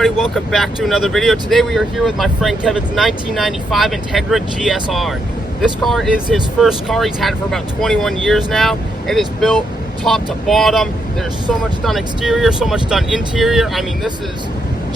everybody, welcome back to another video. Today we are here with my friend Kevin's 1995 Integra GSR. This car is his first car. He's had it for about 21 years now. It is built top to bottom. There's so much done exterior, so much done interior. I mean, this is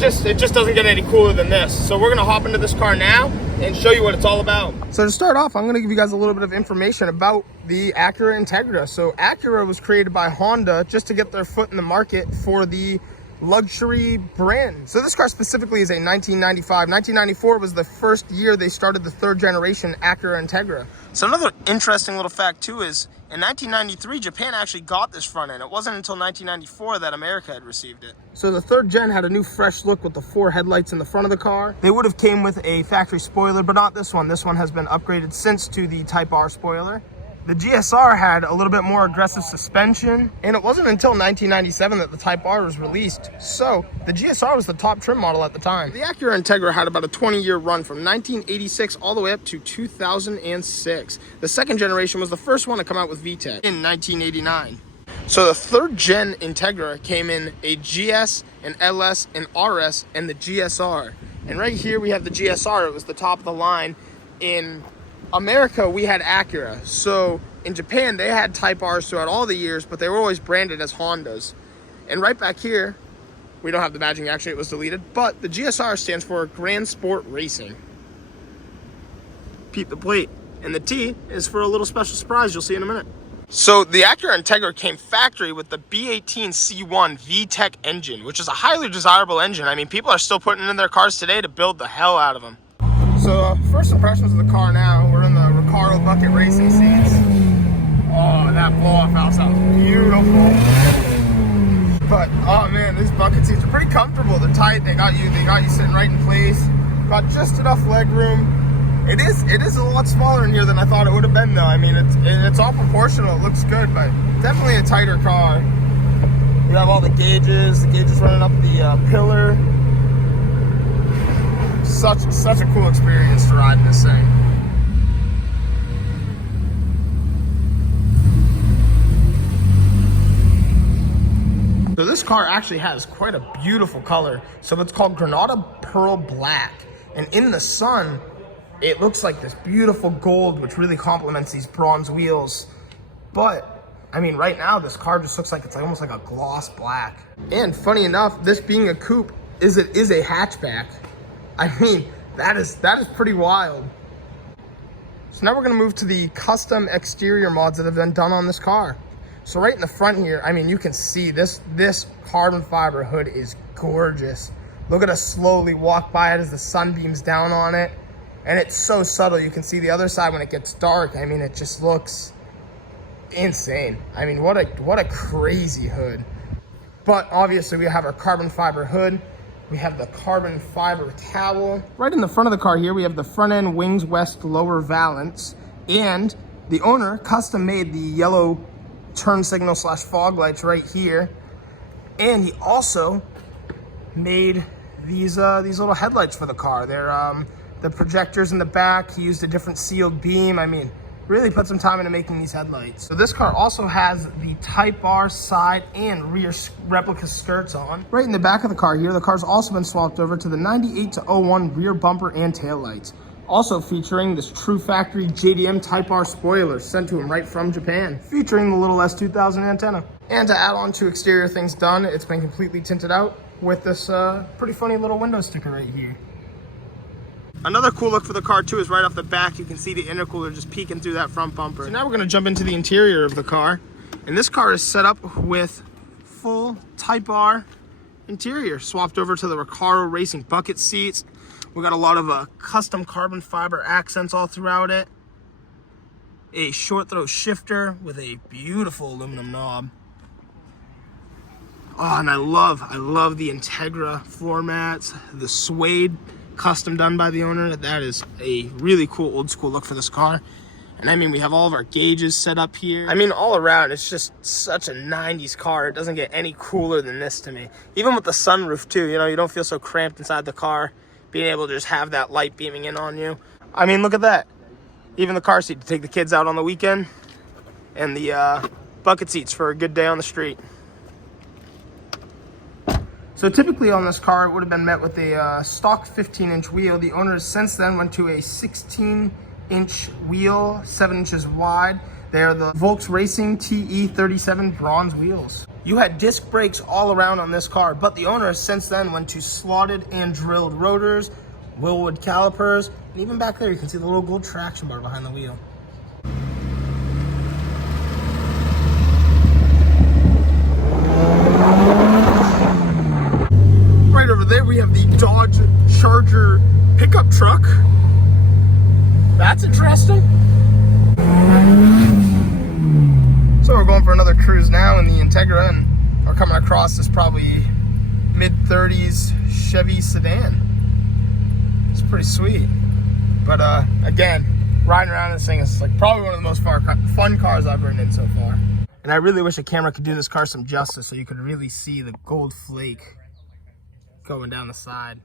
just, it just doesn't get any cooler than this. So we're gonna hop into this car now and show you what it's all about. So to start off, I'm gonna give you guys a little bit of information about the Acura Integra. So Acura was created by Honda just to get their foot in the market for the luxury brand. So this car specifically is a 1995. 1994 was the first year they started the third generation Acura Integra. So another interesting little fact too is in 1993, Japan actually got this front end. It wasn't until 1994 that America had received it. So the third gen had a new fresh look with the 4 headlights in the front of the car. They would have came with a factory spoiler, but not this one. This one has been upgraded since to the Type R spoiler. The GSR had a little bit more aggressive suspension, and it wasn't until 1997 that the Type R was released. So the GSR was the top trim model at the time. The Acura Integra had about a 20-year run from 1986 all the way up to 2006. The second generation was the first one to come out with VTEC in 1989. So the third gen Integra came in a GS, an LS, an RS, and the GSR. And right here we have the GSR. It was the top of the line. In America, we had Acura. So in Japan, they had Type R's throughout all the years, but they were always branded as Hondas. And right back here, we don't have the badging, actually it was deleted, but the GSR stands for Grand Sport Racing. Peep the plate. And the T is for a little special surprise you'll see in a minute. So the Acura Integra came factory with the B18 C1 VTEC engine, which is a highly desirable engine. I mean, people are still putting it in their cars today to build the hell out of them. So first impressions of the car now, we're in the Recaro bucket racing seats. Oh, that blow-off valve sounds beautiful. But oh man, these bucket seats are pretty comfortable. They're tight. They got you sitting right in place. Got just enough leg room. It is a lot smaller in here than I thought it would have been though. I mean, it's all proportional. It looks good, but definitely a tighter car. You have all the gauges running up the pillar. Such a cool experience to ride this thing. So this car actually has quite a beautiful color. So it's called Granada Pearl Black. And in the sun, it looks like this beautiful gold, which really complements these bronze wheels. But I mean, right now, this car just looks like it's almost like a gloss black. And funny enough, this being a coupe is a hatchback. I mean, that is pretty wild. So now we're gonna move to the custom exterior mods that have been done on this car. So right in the front here, I mean, you can see this carbon fiber hood is gorgeous. Look at us slowly walk by it as the sun beams down on it. And it's so subtle. You can see the other side when it gets dark. I mean, it just looks insane. I mean, what a crazy hood. But obviously we have our carbon fiber hood. We have the carbon fiber cowl. Right in the front of the car here, we have the front end Wings West lower valance. And the owner custom made the yellow turn signal / fog lights right here. And he also made these little headlights for the car. They're the projectors in the back. He used a different sealed beam. I mean, really put some time into making these headlights. So this car also has the Type R side and rear replica skirts on. Right in the back of the car here, the car's also been swapped over to the 98 to 01 rear bumper and tail lights. Also featuring this true factory JDM Type R spoiler sent to him right from Japan, featuring the little S2000 antenna. And to add on to exterior things done, it's been completely tinted out with this pretty funny little window sticker right here. Another cool look for the car too is right off the back, you can see the intercooler just peeking through that front bumper. So now we're gonna jump into the interior of the car. And this car is set up with full Type R interior, swapped over to the Recaro Racing bucket seats. We got a lot of custom carbon fiber accents all throughout it. A short throw shifter with a beautiful aluminum knob. Oh, and I love the Integra floor mats, the suede custom done by the owner. That is a really cool old school look for this car. And I mean, we have all of our gauges set up here. I mean, all around, it's just such a 90s car. It doesn't get any cooler than this to me. Even with the sunroof too, you know, you don't feel so cramped inside the car, being able to just have that light beaming in on you. I mean, look at that. Even the car seat to take the kids out on the weekend, and the bucket seats for a good day on the street. So typically on this car, it would have been met with a stock 15-inch wheel. The owner since then went to a 16-inch wheel, 7 inches wide. They are the Volks Racing TE37 bronze wheels. You had disc brakes all around on this car, but the owner since then went to slotted and drilled rotors, Willwood calipers, and even back there you can see the little gold traction bar behind the wheel. Right over there we have the Dodge Charger pickup truck. That's interesting. So we're going for another cruise now in the Integra, and we're coming across this probably mid-30s Chevy sedan. It's pretty sweet. But again, riding around this thing is like probably one of the most fun cars I've ridden in so far. And I really wish a camera could do this car some justice so you could really see the gold flake going down the side.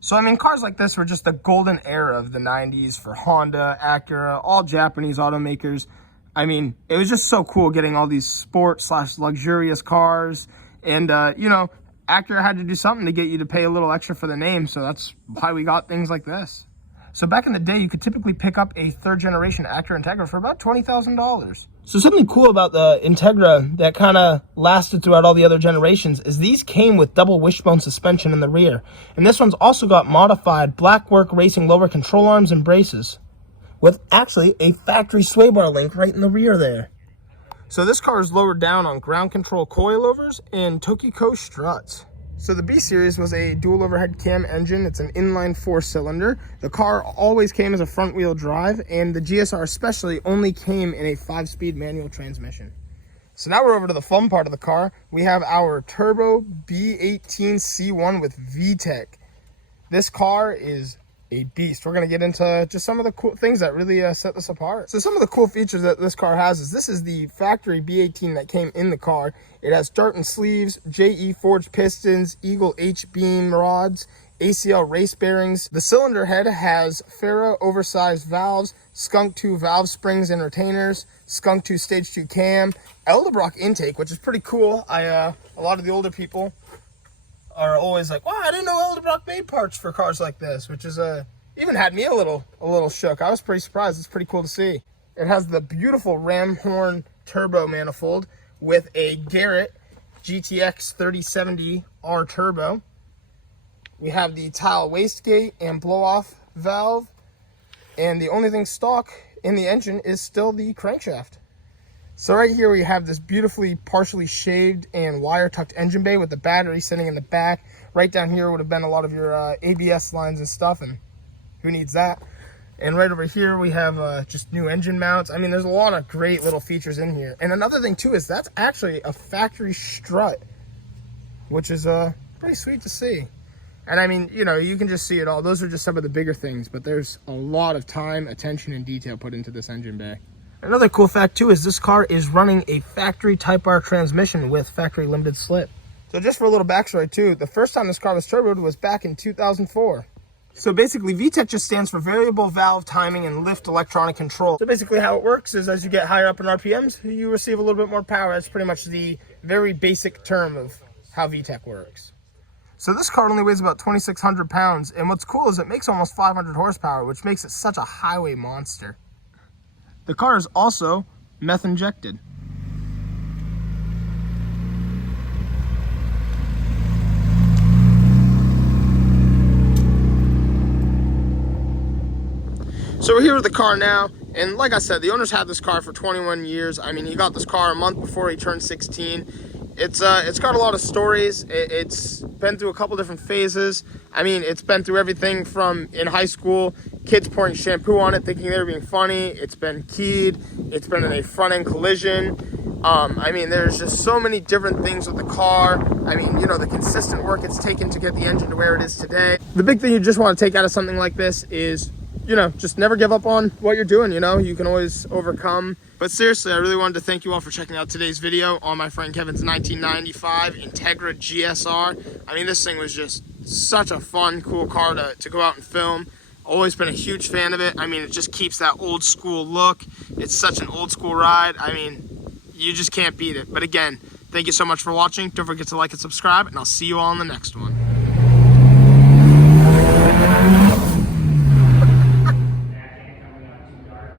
So I mean, cars like this were just the golden era of the 90s for Honda, Acura, all Japanese automakers. I mean, it was just so cool getting all these sport/luxurious cars. And, you know, Acura had to do something to get you to pay a little extra for the name. So that's why we got things like this. So back in the day, you could typically pick up a third-generation Acura Integra for about $20,000. So something cool about the Integra that kind of lasted throughout all the other generations is these came with double wishbone suspension in the rear. And this one's also got modified Blackwork Racing lower control arms and braces, with actually a factory sway bar link right in the rear there. So this car is lowered down on ground control coilovers and Tokiko struts. So the B Series was a dual overhead cam engine. It's an inline 4-cylinder. The car always came as a front wheel drive, and the GSR especially only came in a 5-speed manual transmission. So now we're over to the fun part of the car. We have our turbo B18 C1 with VTEC. This car is a beast. We're going to get into just some of the cool things that really set this apart. So some of the cool features that this car has is this is the factory B18 that came in the car. It has Darton sleeves, JE forged pistons, Eagle H-beam rods, ACL race bearings. The cylinder head has Farah oversized valves, Skunk 2 valve springs and retainers, Skunk 2 stage 2 cam, Edelbrock intake, which is pretty cool. A lot of the older people are always like, wow, I didn't know Edelbrock made parts for cars like this, which is even had me a little shook. I was pretty surprised. It's pretty cool to see. It has the beautiful ram horn turbo manifold with a Garrett GTX 3070R turbo. We have the tile wastegate and blow-off valve, and the only thing stock in the engine is still the crankshaft. So right here we have this beautifully partially shaved and wire tucked engine bay with the battery sitting in the back. Right down here would have been a lot of your ABS lines and stuff, and who needs that? And right over here we have just new engine mounts. I mean, there's a lot of great little features in here. And another thing too is that's actually a factory strut, which is pretty sweet to see. And I mean, you know, you can just see it all. Those are just some of the bigger things, but there's a lot of time, attention, and detail put into this engine bay. Another cool fact too is this car is running a factory Type R transmission with factory limited slip. So just for a little backstory too, the first time this car was turboed was back in 2004. So basically VTEC just stands for variable valve timing and lift electronic control. So basically how it works is as you get higher up in RPMs, you receive a little bit more power. That's pretty much the very basic term of how VTEC works. So this car only weighs about 2,600 pounds, and what's cool is it makes almost 500 horsepower, which makes it such a highway monster. The car is also meth injected. So we're here with the car now, and like I said, the owner's had this car for 21 years. I mean, he got this car a month before he turned 16. It's got a lot of stories. It's been through a couple different phases. I mean, it's been through everything from in high school, kids pouring shampoo on it thinking they were being funny. It's been keyed. It's been in a front-end collision. I mean, there's just so many different things with the car. I mean, you know, the consistent work it's taken to get the engine to where it is today. The big thing you just want to take out of something like this is, you know, just never give up on what you're doing. You know, you can always overcome. But seriously, I really wanted to thank you all for checking out today's video on my friend Kevin's 1995 Integra GSR. I mean, this thing was just such a fun, cool car to go out and film. Always been a huge fan of it. I mean, it just keeps that old school look. It's such an old school ride. I mean, you just can't beat it. But again, Thank you so much for watching. Don't forget to like and subscribe, and I'll see you all in the next one.